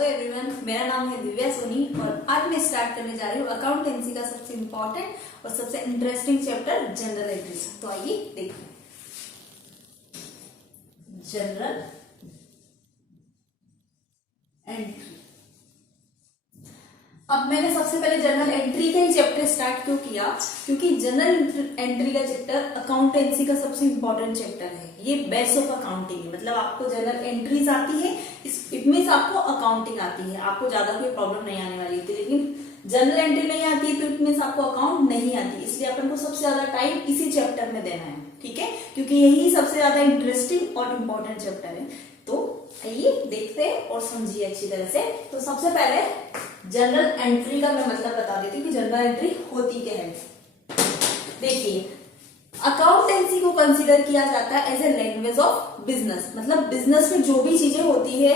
Hello everyone, मेरा नाम है दिव्या सोनी और आज मैं स्टार्ट करने जा रही हूँ अकाउंटेंसी का सबसे इम्पोर्टेंट और सबसे इंटरेस्टिंग चैप्टर जनरल एंट्रीज। तो आइए देखते हैं जनरल एंट्री। अब मैंने सबसे पहले जनरल एंट्री का ही चैप्टर स्टार्ट क्यों किया, क्योंकि जनरल एंट्री का चैप्टर अकाउंटेंसी का सबसे इंपॉर्टेंट चैप्टर है। ये बेस ऑफ अकाउंटिंग है, मतलब आपको जनरल एंट्रीज आती है, इट मीन्स आपको अकाउंटिंग आती है, आपको ज्यादा कोई प्रॉब्लम नहीं आने वाली थी। लेकिन जनरल एंट्री नहीं आती है तो इट मीन्स आपको अकाउंट नहीं आती, इसलिए अपन को सबसे ज्यादा टाइम इसी चैप्टर में देना है, ठीक है, क्योंकि यही सबसे ज्यादा इंटरेस्टिंग और इम्पोर्टेंट चैप्टर है। तो आइए देखते हैं और समझिए अच्छी तरह से। तो सबसे पहले जनरल एंट्री का मैं मतलब बता देती हूँ कि जनरल एंट्री होती क्या है। देखिए, अकाउंटेंसी को कंसीडर किया जाता है as a language of business, मतलब बिजनेस में जो भी चीजें होती है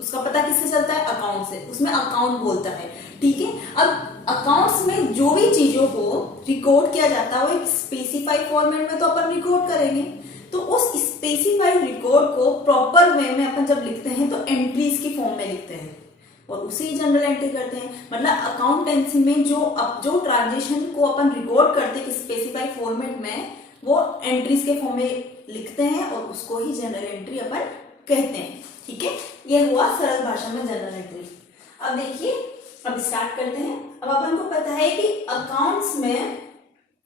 उसका पता किससे चलता है, अकाउंट से, उसमें अकाउंट बोलता है, ठीक है। अब अकाउंट्स में जो भी चीजों को रिकॉर्ड किया जाता है वो एक स्पेसिफाइड फॉर्मेट में तो अपन रिकॉर्ड करेंगे, तो उस स्पेसिफाइड रिकॉर्ड को प्रॉपर वे में अपन जब लिखते हैं तो एंट्रीज की फॉर्म में लिखते हैं और उसी जनरल एंट्री करते हैं। मतलब अकाउंटेंसी में जो ट्रांजेक्शन को अपन रिकॉर्ड करते हैं स्पेसिफाइड फॉर्मेट में, वो एंट्रीज के फॉर्म में लिखते हैं और उसको ही जनरल एंट्री अपन कहते हैं, ठीक है। ये हुआ सरल भाषा में जनरल एंट्री। अब देखिए, अब स्टार्ट करते हैं। अब अपन को पता है कि अकाउंट्स में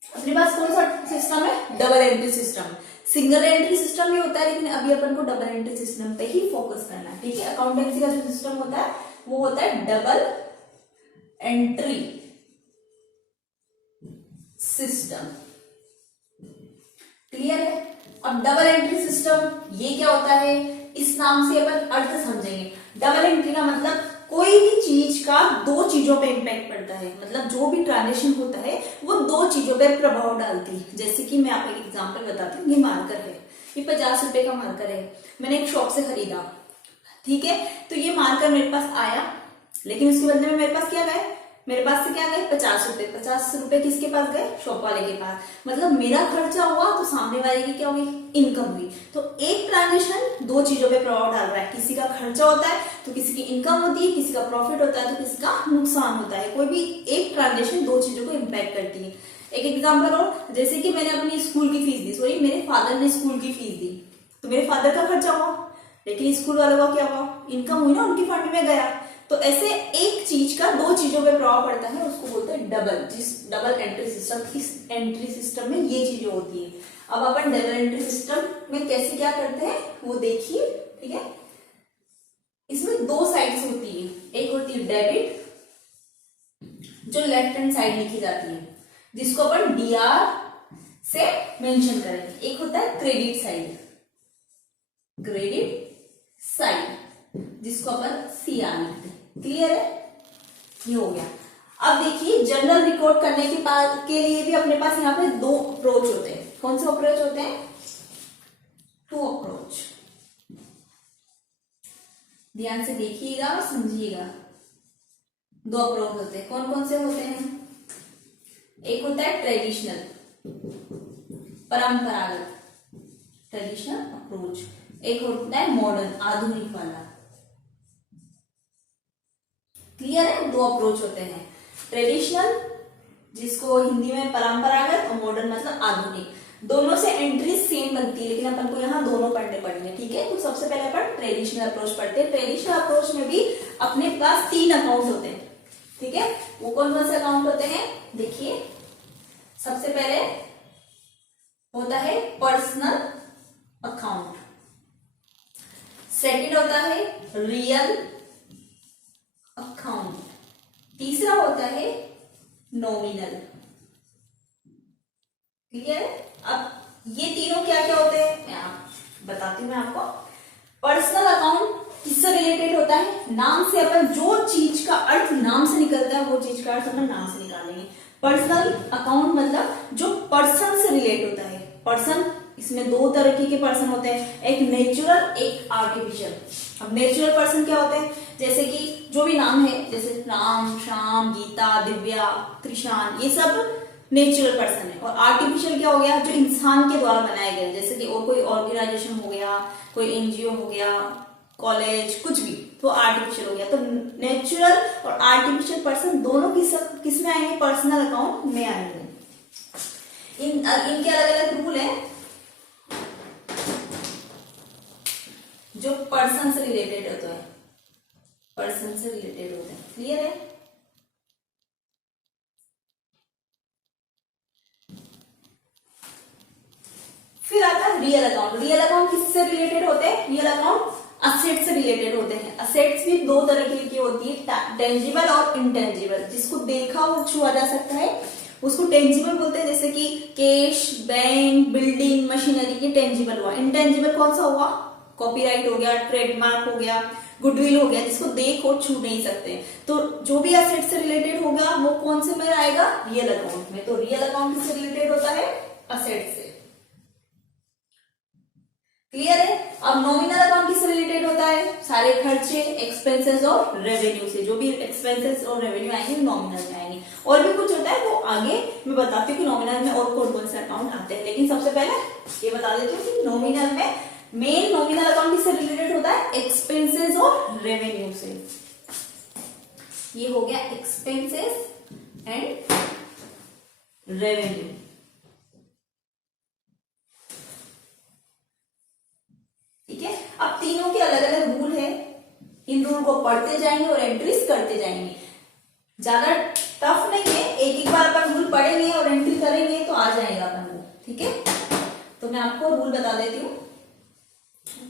अपने पास कौन सा सिस्टम है, double entry system. Single entry system भी होता है, लेकिन अभी अपन को डबल एंट्री सिस्टम पे ही फोकस करना है, ठीक है। अकाउंटेंसी का जो सिस्टम होता है वो होता है डबल एंट्री सिस्टम, क्लियर है। अब डबल एंट्री सिस्टम ये क्या होता है, इस नाम से अपन अर्थ समझेंगे। डबल एंट्री का मतलब कोई भी चीज का दो चीजों पे इम्पैक्ट पड़ता है, मतलब जो भी ट्रांजेक्शन होता है वो दो चीजों पे प्रभाव डालती है। जैसे कि मैं आपको एक एग्जांपल बताती हूँ। ये मार्कर है, ये 50 रुपए का मार्कर है, मैंने एक शॉप से खरीदा, ठीक है। तो ये मार्कर मेरे पास आया, लेकिन उसके बदले में मेरे पास क्या गए, मेरे पास से क्या गए 50 रुपए। 50 रुपए किसके पास गए, शॉप वाले के पास। मतलब मेरा खर्चा हुआ तो सामने वाले की क्या हुई, इनकम हुई। तो एक ट्रांजेक्शन दो चीजों पे प्रभाव डाल रहा है, किसी का खर्चा होता है तो किसी की इनकम होती है, किसी का प्रॉफिट होता है तो किसी का नुकसान होता है। कोई भी एक ट्रांजेक्शन दो चीजों को इम्पैक्ट करती है। एक एग्जाम्पल और, जैसे कि मैंने अपनी स्कूल की फीस दी, सॉरी मेरे फादर ने स्कूल की फीस दी, तो मेरे फादर का खर्चा हुआ, लेकिन स्कूल वालों का क्या हुआ, इनकम हुई ना, उनकी फंड में गया। तो ऐसे एक चीज का दो चीजों पे प्रभाव पड़ता है, उसको बोलते हैं डबल। जिस डबल एंट्री सिस्टम, इस एंट्री सिस्टम में ये चीजें होती है। अब अपन डबल एंट्री सिस्टम में कैसे क्या करते हैं वो देखिए, ठीक है। इसमें दो साइड्स होती है, एक होती है डेबिट जो लेफ्ट हैंड साइड लिखी जाती है, जिसको अपन डीआर से मेंशन करेंगे। एक होता है क्रेडिट साइड, क्रेडिट साइड जिसको अपन सीआर लिखते हैं, क्लियर है, ये हो गया। अब देखिए, जनरल रिकॉर्ड करने के लिए भी अपने पास यहाँ पे दो अप्रोच होते हैं। कौन से अप्रोच होते हैं, टू अप्रोच। ध्यान से देखिएगा और समझिएगा। दो अप्रोच होते हैं, कौन कौन से होते हैं। एक होता है ट्रेडिशनल, परंपरागत, ट्रेडिशनल अप्रोच। एक होता है मॉडर्न, आधुनिक वाला, क्लियर है। दो अप्रोच होते हैं, ट्रेडिशनल जिसको हिंदी में परंपरागत और मॉडर्न मतलब आधुनिक। दोनों से एंट्री सेम बनती है, लेकिन अपन को यहाँ दोनों पढ़ने पड़ेंगे, ठीक है। तो सबसे पहले अपन ट्रेडिशनल अप्रोच पढ़ते हैं। ट्रेडिशनल अप्रोच में भी अपने पास 3 अकाउंट होते हैं, ठीक है। वो कौन कौन से अकाउंट होते हैं, देखिए। सबसे पहले होता है पर्सनल अकाउंट, सेकंड होता है रियल अकाउंट, तीसरा होता है नॉमिनल, क्लियर है। अब ये तीनों क्या क्या होते हैं मैं बताती हूँ मैं आपको। पर्सनल अकाउंट किससे रिलेटेड होता है, नाम से अपन जो चीज का अर्थ नाम से निकलता है वो चीज का अर्थ अपन नाम से निकालेंगे। पर्सनल अकाउंट मतलब जो पर्सन से रिलेट होता है। पर्सन, इसमें दो तरीके के पर्सन होते हैं, एक नेचुरल, एक आर्टिफिशियल। अब नेचुरल पर्सन क्या होते हैं, जैसे कि जो भी नाम है, जैसे राम, श्याम, गीता, दिव्या, कृषान, ये सब नेचुरल पर्सन है। और आर्टिफिशियल क्या हो गया, जो इंसान के द्वारा बनाया गया, जैसे कि और कोई ऑर्गेनाइजेशन हो गया, कोई एनजीओ हो गया, कॉलेज, कुछ भी, तो आर्टिफिशियल हो गया। तो नेचुरल और आर्टिफिशियल पर्सन दोनों किस में आएंगे? पर्सनल अकाउंट में आएंगे। इनके अलग अलग रूल है जो पर्सन से रिलेटेड होते हैं, पर्सन से रिलेटेड होते हैं। क्लियर है? फिर आता है रियल अकाउंट। रियल अकाउंट किससे रिलेटेड होते हैं? रियल अकाउंट असेट से रिलेटेड होते हैं। असेट्स भी दो तरह की होती है, टेंजिबल और इनटेंजिबल। जिसको देखा और छुआ जा सकता है उसको टेंजिबल बोलते हैं, जैसे कि कैश, बैंक, बिल्डिंग, मशीनरी, ये टेंजिबल हुआ। इनटेंजिबल कौन सा हुआ? कॉपीराइट हो गया, ट्रेडमार्क हो गया, गुडविल हो गया, जिसको देख और छू नहीं सकते। तो जो भी असेट से रिलेटेड होगा वो कौन से में आएगा? रियल अकाउंट में। तो रियल अकाउंट किससे रिलेटेड होता है? असेट से। क्लियर है? अब नॉमिनल अकाउंट किससे रिलेटेड होता है? सारे खर्चे, एक्सपेंसेस और रेवेन्यू से। जो भी एक्सपेंसेस और रेवेन्यू आएंगे नॉमिनल में आएंगे। और भी कुछ होता है वो आगे मैं बताती हूँ कि नॉमिनल में और कौन कौन से अकाउंट आते हैं। लेकिन सबसे पहले ये बता देती हूँ कि नॉमिनल में मेन नॉमिनल अकाउंट किससे रिलेटेड होता है? एक्सपेंसेस और रेवेन्यू से। ये हो गया एक्सपेंसेस एंड रेवेन्यू। ठीक है? अब तीनों के अलग अलग रूल है। इन रूल को पढ़ते जाएंगे और एंट्रीज करते जाएंगे। ज्यादा टफ नहीं है, एक एक बार अपन रूल पढ़ेंगे और एंट्री करेंगे तो आ जाएगा अपन को। ठीक है? तो मैं आपको रूल बता देती हूँ।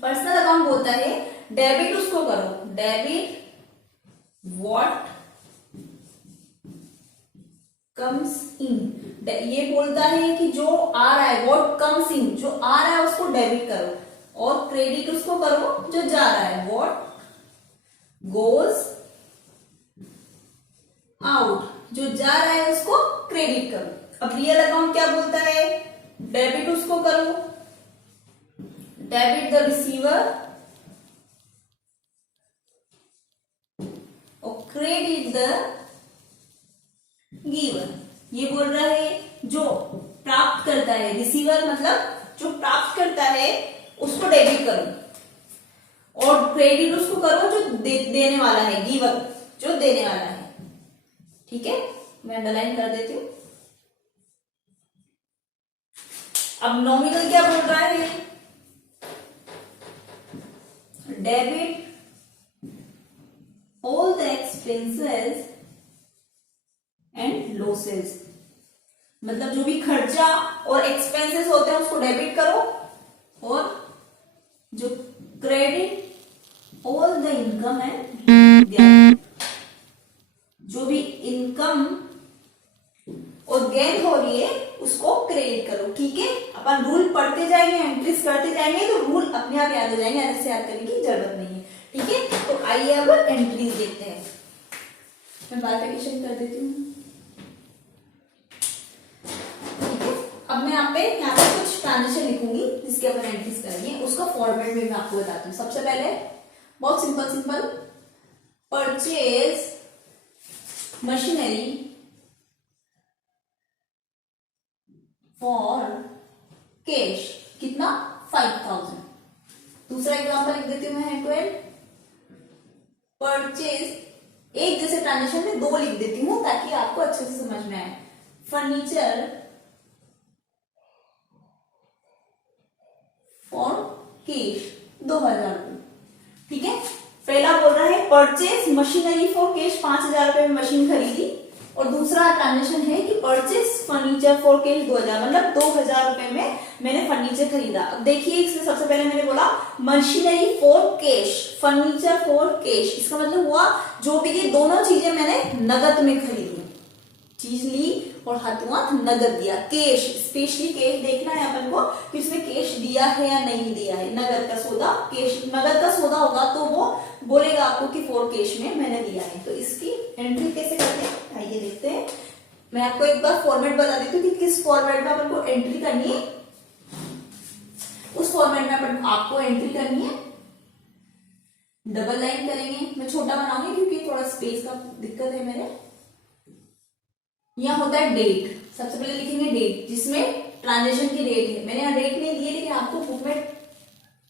पर्सनल अकाउंट बोलता है डेबिट उसको करो, डेबिट व्हाट कम्स इन। ये बोलता है कि जो आ रहा है, व्हाट कम्स इन, जो आ रहा है उसको डेबिट करो, और क्रेडिट उसको करो जो जा रहा है, व्हाट गोज आउट, जो जा रहा है उसको क्रेडिट करो। अब रियल अकाउंट क्या बोलता है? डेबिट उसको करो, डेबिट द रिसीवर और क्रेडिट द गिवर। ये बोल रहा है जो प्राप्त करता है, रिसीवर मतलब जो प्राप्त करता है उसको डेबिट करो, और क्रेडिट उसको करो जो देने वाला है, गिवर जो देने वाला है। ठीक है? मैं अंडरलाइन कर देती हूँ। अब नॉमिनल क्या बोल रहा है? Debit all the expenses and losses. मतलब जो भी खर्चा और एक्सपेंसेस होते हैं उसको डेबिट करो, और जो credit all the income and जो भी इनकम और गेन हो रही है उसको क्रेडिट करो। ठीक है? अपन रूल पढ़ते जाएंगे, एंट्रीज करते जाएंगे तो रूल अपने आप याद हो जाएंगे, अलग से याद करने की जरूरत नहीं है। ठीक है? तो आइए अब एंट्रीज देखते हैं। मैं बाइफिकेशन कर देती हूँ। अब मैं यहाँ पे कुछ ट्रांजेक्शन लिखूंगी जिसके अपन एंट्रीज करेंगे, उसका फॉर्मेट में मैं आपको बताती हूँ। सबसे पहले बहुत simple purchase machinery for cash, कितना? 5000। दूसरा एग्जांपल लिख देती हूँ मैं 12 परचेज, एक जैसे ट्रांजेक्शन में दो लिख देती हूँ ताकि आपको अच्छे से समझ में आए। फर्नीचर फॉर कैश 2000 रुपए। ठीक है? पहला बोल रहा है परचेज मशीनरी फॉर कैश, 5000 रुपए में मशीन खरीदी, और दूसरा ट्रांजेक्शन है कि परचेज फर्नीचर फॉर कैश 2000, मतलब 2000 रुपए में मैंने फर्नीचर खरीदा। अब देखिए इसमें सबसे पहले मैंने बोला machinery for cash, furniture for cash, इसका मतलब हुआ जो भी ये दोनों चीजें मैंने नगद में खरीदी, चीज ली और हाथों हाथ नगद दिया। कैश, स्पेशली कैश देखना है अपन को कि उसने कैश दिया है या नहीं दिया है। नगद का सौदा, कैश नगद का सौदा होगा तो वो बोलेगा आपको कि फॉर कैश में मैंने दिया है। तो इसकी एंट्री कैसे करते हैं आइए देखते हैं। मैं आपको एक बार फॉर्मेट बता देती हूँ कि किस फॉर्मेट में अपन को एंट्री करनी है। उस फॉर्मेट में अपन आपको एंट्री करनी है, डबल लाइन करेंगे। मैं छोटा बनाऊंगी क्योंकि थोड़ा स्पेस का दिक्कत है मेरे। यहां होता है डेट, सबसे पहले लिखेंगे डेट जिसमें ट्रांजेक्शन की डेट है। मैंने यहाँ डेट नहीं दी है लेकिन आपको बुक में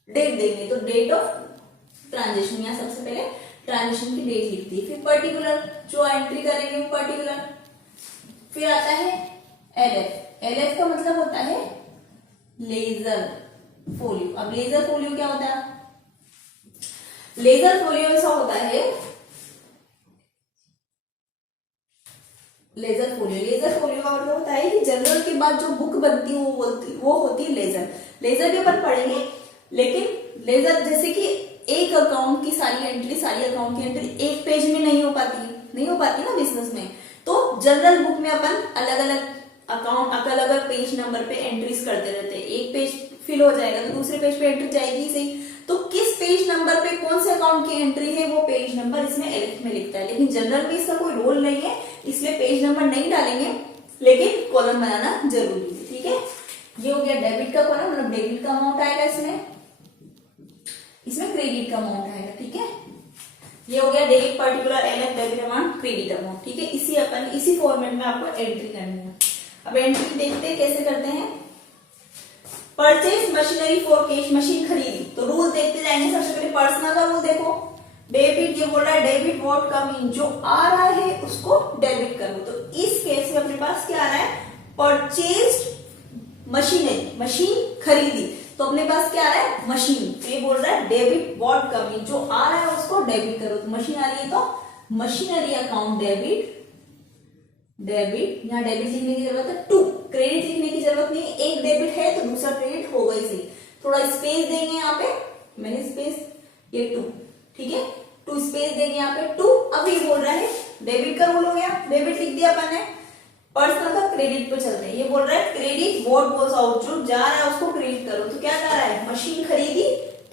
डेट देंगे, तो डेट ऑफ ट्रांजेक्शन, यहाँ सबसे पहले ट्रांजेक्शन की डेट लिखती है, फिर पर्टिकुलर जो एंट्री करेंगे वो पर्टिकुलर, फिर आता है एलएफ। एलएफ का मतलब होता है लेजर फोलियो। अब लेजर फोलियो क्या होता है? लेजर फोलियो ऐसा होता है, लेजर फोलियो का मतलब होता है कि जनरल के बाद जो बुक बनती है वो होती है लेजर। लेजर भी अपन पढ़ेंगे, लेकिन लेजर जैसे कि एक अकाउंट की सारी अकाउंट की एंट्री एक पेज में नहीं हो पाती ना बिजनेस में। तो जनरल बुक में अपन अलग अलग पेज नंबर पे एंट्रीज करते रहते हैं। एक पेज फिल हो जाएगा तो दूसरे पेज पे एंट्री जाएगी सही, तो किस पेज नंबर पे कौन से अकाउंट की एंट्री है वो पेज नंबर इसमें एलिफ में लिखता है। लेकिन जनरल में इसका कोई रोल नहीं है, इसलिए पेज नंबर नहीं डालेंगे, लेकिन कॉलम बनाना जरूरी है। ठीक है, ये हो गया डेबिट का कॉलम, मतलब डेबिट का अमाउंट आएगा इसमें क्रेडिट का अमाउंट आएगा। ठीक है, ये हो गया debit particular LF debit amount credit amount. ठीक है, इसी फॉर्मेट में आपको एंट्री करनी है। अब एंट्री देखते हैं कैसे करते हैं। Purchase machinery for cash, machine खरीदी, तो रूल देखते जाएंगे। सबसे पहले पर्सनल का रूल देखो, डेबिट, ये बोल रहा है डेबिट व्हाट कम इन, जो आ रहा है उसको डेबिट करो। तो इस केस में अपने पास क्या आ रहा है? परचेज मशीनरी, मशीन खरीदी, तो अपने पास क्या आ रहा है? मशीन। तो ये बोल रहा है डेबिट व्हाट कम इन, जो आ रहा है उसको डेबिट करो। तो मशीन आ रही है तो मशीनरी अकाउंट डेबिट, यहाँ डेबिट लिखने की जरूरत है, टू क्रेडिट लिखने की जरूरत नहीं, एक डेबिट है तो दूसरा क्रेडिट होगा ही सही। थोड़ा स्पेस देंगे यहाँ पे, मैंने स्पेस, ये टू, ठीक है, टू स्पेस देंगे यहाँ पे टू। अब ये बोल रहा है डेबिट का रूल हो गया, डेबिट लिख दिया अपन ने। पर्सनल का क्रेडिट पे चलते हैं, ये बोल रहा है क्रेडिट व्हाट गोस आउट, जो जा रहा है उसको क्रेडिट करो। तो क्या जा रहा है? मशीन खरीदी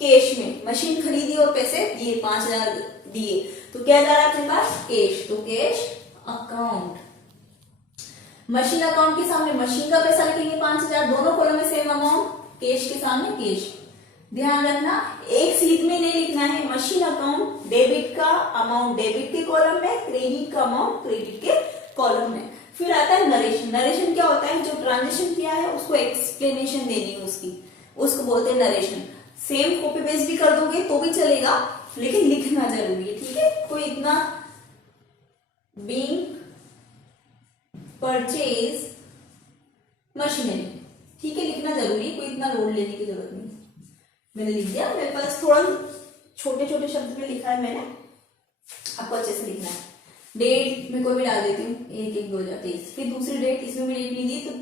कैश में, मशीन खरीदी और पैसे दिए, 5,000 दिए, तो क्या जा रहा है अपने पास? कैश। तो कैश अकाउंट, मशीन अकाउंट के सामने मशीन का पैसा लिखेंगे 5,000, दोनों कॉलम में सेम अमाउंट, कैश के सामने कैश। ध्यान रखना एक स्लिप में नहीं लिखना है, मशीन अकाउंट डेबिट का अमाउंट डेबिट के कॉलम में, क्रेडिट का अमाउंट क्रेडिट के कॉलम में। फिर आता है नरेशन। नरेशन क्या होता है? जो ट्रांजेक्शन किया है उसको एक्सप्लेनेशन देनी है उसको बोलते हैं नरेशन। सेम कॉपी पेस्ट भी कर दोगे तो भी चलेगा, लेकिन लिखना जरूरी है। ठीक है, कोई इतना बीइंग परचेज मशीनरी, ठीक है, लिखना जरूरी, कोई इतना लोड लेने की जरूरत नहीं। मैंने लिख दिया, मेरे पास थोड़ा छोटे छोटे शब्द में लिखा है मैंने, आपको अच्छे से लिखना है। डेट में कोई भी डाल देती हूँ 1/1/2023, फिर दूसरी डेट इसमें भी लिखनी दी तो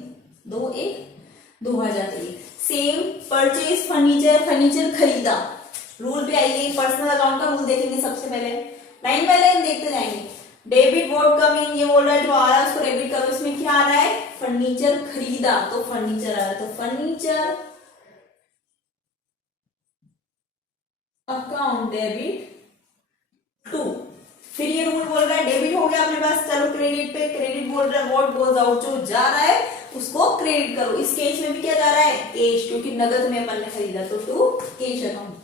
2/1/2023। सेम परचेज फर्नीचर खरीदा, रूल भी आएगी। पर्सनल अकाउंट का रूल देखेंगे सबसे पहले, लाइन बाय लाइन देखते जाएंगे। डेबिट व्हाट कम इन, ये बोल रहा है जो आ रहा है उसको डेबिट करो। इसमें क्या आ रहा है? फर्नीचर खरीदा, तो फर्नीचर आ रहा है, तो फर्नीचर अकाउंट डेबिट टू। फिर ये रूल बोल रहा है डेबिट हो गया अपने पास, चलो क्रेडिट पे, क्रेडिट बोल रहा है व्हाट गोज आउट, जो जा रहा है उसको क्रेडिट करो। इस केस में भी क्या जा रहा है? कैश, क्योंकि नगद में अपन ने खरीदा, तो टू कैश अकाउंट।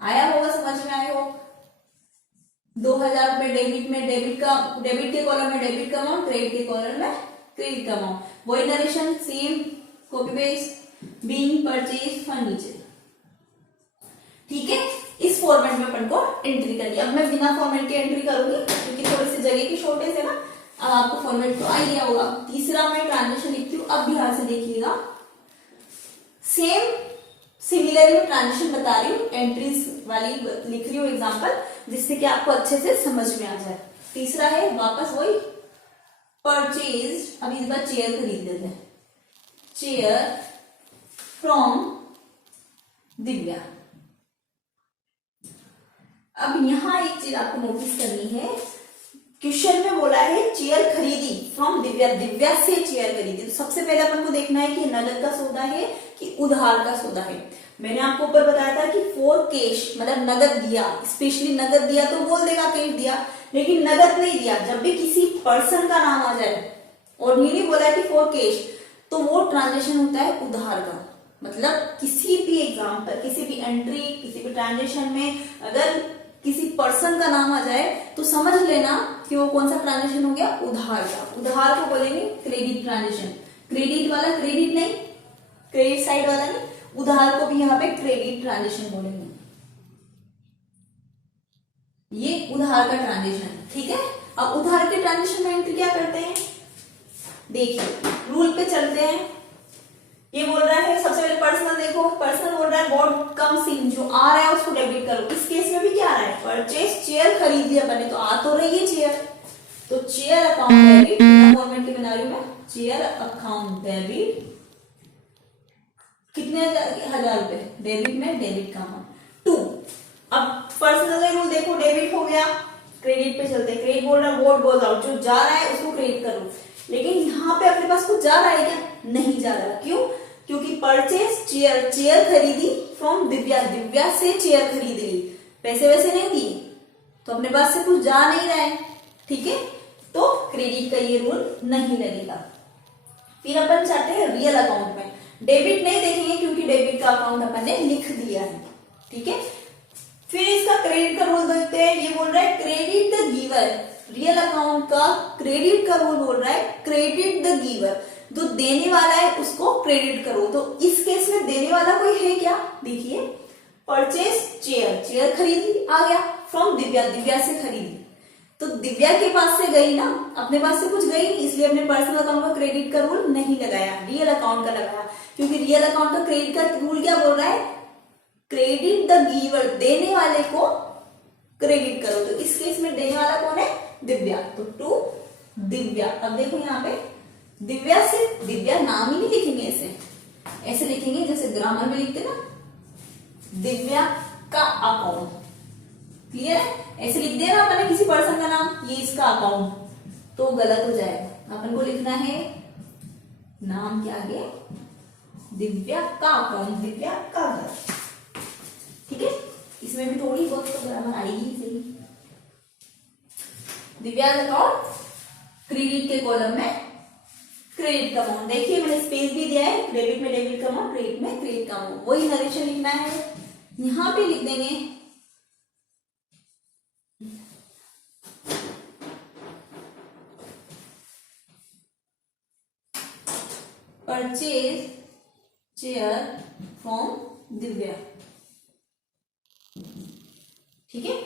आया होगा, समझ में आया हो। 2,000 रुपए डेबिट में, डेबिट के कॉलम में डेबिट का अमाउंट, क्रेडिट के कॉलम में क्रेडिट का अमाउंट। वही narration, same copy paste, being purchase furniture. ठीक है, इस फॉर्मेट में अपन को एंट्री करनी है। अब मैं बिना फॉर्मेट के एंट्री करूंगी क्योंकि थोड़ी सी जगह की शॉर्टेज है ना। अब आपको फॉर्मेट तो आइडिया होगा। तीसरा मैं ट्रांजेक्शन लिखती हूँ, अब ध्यान से देखिएगा। सेम सिमिलरली मैं ट्रांजेक्शन बता रही हूँ, एंट्रीज वाली लिख रही हूँ एग्जांपल, जिससे कि आपको अच्छे से समझ में आ जाए। तीसरा है वापस वही परचेज, अभी इस बार चेयर खरीद लेते हैं, चेयर फ्रॉम दिव्या। अब यहां एक चीज आपको नोटिस करनी है, क्वेश्चन में बोला है चेयर खरीदी फ्रॉम दिव्या, दिव्या से चेयर खरीदी। तो सबसे पहले अपन को देखना है कि नगद का सौदा है कि उधार का सौदा है। मैंने आपको ऊपर बताया था कि फॉर कैश मतलब नगद दिया, स्पेशली नगद दिया तो बोल देगा कैश दिया, लेकिन नगद नहीं दिया। जब भी किसी पर्सन का नाम आ जाए और ये नहीं बोला है कि फॉर कैश, तो वो ट्रांजेक्शन होता है उधार का। मतलब किसी भी एग्जाम्पल, किसी भी एंट्री, किसी भी ट्रांजेक्शन में अगर किसी पर्सन का नाम आ जाए तो समझ लेना कि वो कौन सा ट्रांजेक्शन हो गया? उधार का। उधार को बोलेंगे क्रेडिट ट्रांजेक्शन। क्रेडिट वाला क्रेडिट नहीं, क्रेडिट साइड वाला नहीं, उधार को भी यहाँ पे क्रेडिट ट्रांजेक्शन बोलेंगे। उधार का ट्रांजेक्शन, ठीक है। अब उधार के ट्रांजेक्शन में एंट्री क्या करते हैं, देखिए रूल पे चलते हैं। ये बोल रहा है सबसे पहले पर्सनल, देखो पर्सनल बोल रहा है व्हाट कम्स इन, जो आ रहा है उसको डेबिट करो। इस केस में भी क्या आ रहा है, परचेज चेयर खरीद लिया मैंने, तो आ तो रही है चेयर, तो चेयर अकाउंट डेबिट, गवर्नमेंट की बना रही हूं मैं, चेयर अकाउंट डेबिट कितने 1000 रुपए, डेबिट में डेबिट का अमाउंट 2। अब पर्सनल का रूल देखो, डेबिट हो गया, क्रेडिट पे चलते हैं। क्रेडिट बोल रहा है व्हाट गोज आउट, जो जा रहा है उसको क्रेडिट करो। लेकिन यहाँ पे अपने पास कुछ जा रहा है क्या, नहीं जा रहा, क्यों, क्योंकि परचेज चेयर, चेयर खरीदी फ्रॉम दिव्या, दिव्या से चेयर खरीद ली, पैसे वैसे नहीं दिए, तो अपने पास से कुछ जा नहीं रहा है, ठीक है, तो क्रेडिट का ये रूल नहीं लगेगा। फिर अपन चाहते हैं रियल अकाउंट में, डेबिट नहीं देखेंगे क्योंकि डेबिट का अकाउंट अपन ने लिख दिया है, ठीक है। फिर इसका क्रेडिट का रूल देखते हैं। ये बोल रहा है credit the giver, real account का क्रेडिट का रूल बोल रहा है क्रेडिट द गिवर, जो देने वाला है उसको क्रेडिट करो। तो इस केस में देने वाला कोई है क्या, देखिए परचेज चेयर, चेयर खरीदी आ गया फ्रॉम दिव्या, दिव्या से खरीदी, तो दिव्या के पास से गई ना, अपने पास से कुछ गई नहीं, इसलिए अपने पर्सनल अकाउंट का क्रेडिट का रूल नहीं लगाया, रियल अकाउंट का लगाया। क्योंकि रियल अकाउंट का क्रेडिट का रूल क्या बोल रहा है, क्रेडिट द गिवर, देने वाले को क्रेडिट करो। तो इस केस में देने वाला कौन है, दिव्या, तो टू दिव्या। अब देखो यहाँ पे दिव्या से, दिव्या नाम ही नहीं लिखेंगे, ऐसे ऐसे लिखेंगे जैसे ग्रामर में लिखते ना, दिव्या का अकाउंट, क्लियर है, ऐसे लिख दिया ना अपन ने किसी पर्सन का नाम, ये इसका अकाउंट, तो गलत हो जाएगा। अपन को लिखना है नाम के आगे दिव्या का अकाउंट, दिव्या का घर, ठीक है। इसमें भी थोड़ी बहुत तो ग्रामर आएगी सही। दिव्या अकाउंट, क्रेडिट के कॉलम में क्रेडिट का अमाउंट, देखिए मैंने स्पेस भी दिया है, डेबिट में डेबिट का अमाउंट, क्रेडिट में क्रेडिट का अमाउंट, वही नरेशन लिखना है। यहां पे लिख देंगे परचेज चेयर फ्रॉम दिव्या, ठीक है।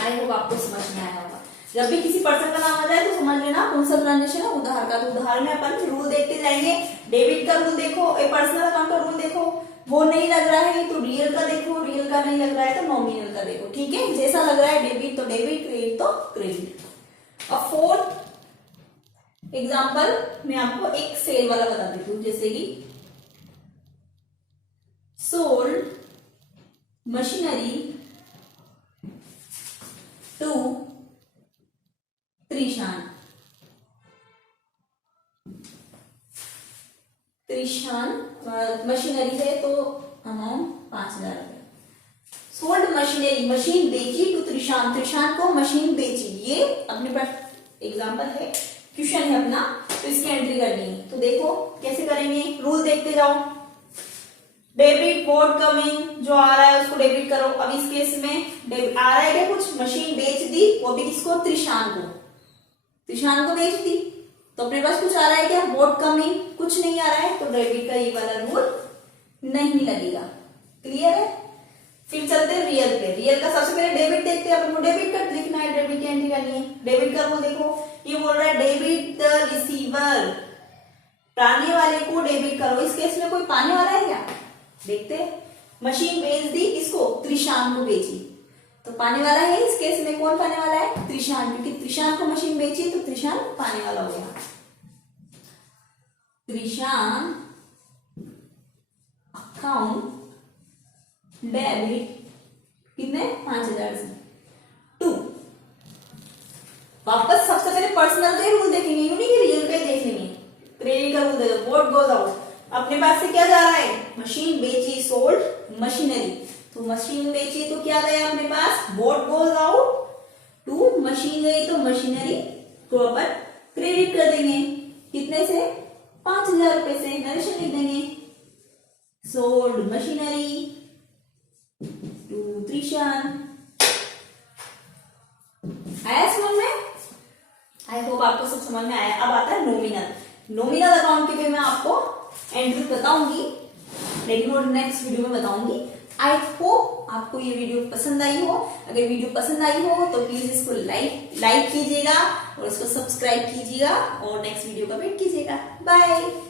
आई होप आपको समझ में आया होगा। जब भी किसी पर्सन का नाम आ जाए तो समझ लेना कौन सा ट्रांजेक्शन है, उधार का। तो उधार में अपन रूल देखते जाएंगे, डेबिट का रूल देखो, पर्सनल अकाउंट का रूल देखो, वो नहीं लग रहा है तो रियल का देखो, रियल का नहीं लग रहा है तो नॉमिनल का देखो, ठीक है। जैसा लग रहा है डेबिट तो डेबिट, क्रेडिट तो क्रेडिट। अब फोर्थ एग्जाम्पल मैं आपको एक सेल वाला बता देती हूँ, जैसे कि sold machinery to Trishan, Trishan machinery है तो अमाउंट 5000 रुपए। सोल्ड मशीनरी, मशीन बेची टू त्रिशान, त्रिशान को मशीन बेची, ये अपने पास एग्जांपल है, क्वेश्चन है अपना, तो इसकी एंट्री करनी है। तो देखो कैसे करेंगे, रूल देखते जाओ। डेबिट बोर्ड कमिंग, जो आ रहा है उसको डेबिट करो। अब इस केस में आ रहा है क्या, कुछ मशीन बेच दी, वो भी किसको, त्रिशान को, त्रिशान को बेच दी, तो अपने पास कुछ आ रहा है क्या, बोर्ड कमिंग, कुछ नहीं आ रहा है, तो डेबिट का ये वाला रूल नहीं लगेगा, क्लियर है। फिर चलते हैं रियल पे। रियल का सबसे पहले डेबिट देखते हैं, अपन को डेबिट का लिखना है, डेबिट की एंट्री करनी है। डेबिट का रूल देखो, ये बोल रहा है डेबिट द रिसीवर, पाने वाले को डेबिट करो। इस केस में कोई पाने वाला है क्या, देखते हैं। मशीन बेच दी, किसको, त्रिशान को बेची, तो पाने वाला है। इस केस में कौन पाने वाला है, त्रिशान, क्योंकि त्रिशान को मशीन बेची तो त्रिशान पाने वाला हो गया। त्रिशान अकाउंट डेबिट कितने, 5000 से टू। वापस सबसे पहले पर्सनल के रूल देखेंगे, यूं नहीं कि रियल पे देख लेंगे। क्रेडिट का रूल दे दो, बोर्ड गोज आउट, अपने पास से क्या जा रहा है, मशीन बेची, सोल्ड मशीनरी, तो मशीन बेची तो क्या गया अपने पास, board goes out to, machine गई तो मशीनरी को अपन क्रेडिट कर देंगे, कितने से, 5000 रुपए से। नरेशन लिख देंगे, सोल्ड मशीनरी टू त्रिशान। आया समझ में, आई होप आपको सब समझ में आया। अब आता है नॉमिनल। नॉमिनल अकाउंट के लिए मैं आपको एंट्री बताऊंगी, लेकिन वो नेक्स्ट वीडियो में बताऊंगी। आई होप आपको ये वीडियो पसंद आई हो। अगर वीडियो पसंद आई हो तो प्लीज इसको लाइक कीजिएगा और इसको सब्सक्राइब कीजिएगा और नेक्स्ट वीडियो का वेट कीजिएगा। बाय।